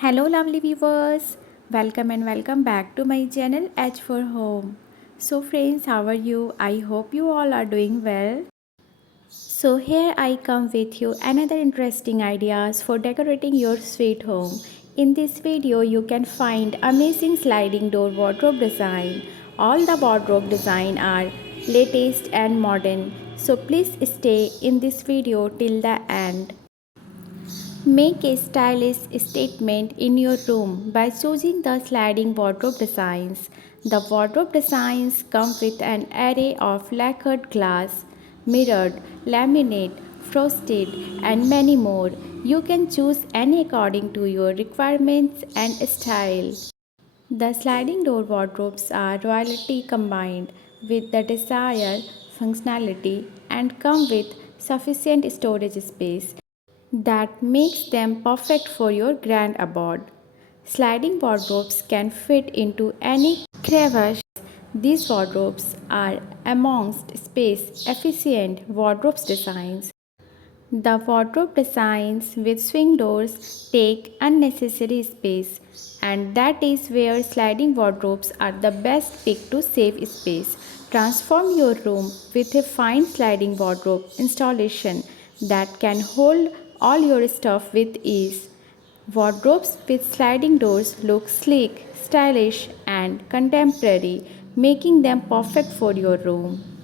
Hello, lovely viewers. Welcome and welcome back to my channel H for Home. So, friends, how are you? I hope you all are doing well. So, here I come with you another interesting ideas for decorating your sweet home. In this video, you can find amazing sliding door wardrobe design. All the wardrobe design are latest and modern. So, please stay in this video till the end. Make a stylish statement in your room by choosing the sliding wardrobe designs. The wardrobe designs come with an array of lacquered glass, mirrored, laminate, frosted, and many more. You can choose any according to your requirements and style. The sliding door wardrobes are royalty combined with the desired functionality and come with sufficient storage space that makes them perfect for your grand abode. Sliding wardrobes can fit into any crevice. These wardrobes are amongst space efficient wardrobe designs. The wardrobe designs with swing doors take unnecessary space, and that is where sliding wardrobes are the best pick to save space. Transform your room with a fine sliding wardrobe installation that can hold all your stuff with ease. Wardrobes with sliding doors look sleek, stylish, and contemporary, making them perfect for your room.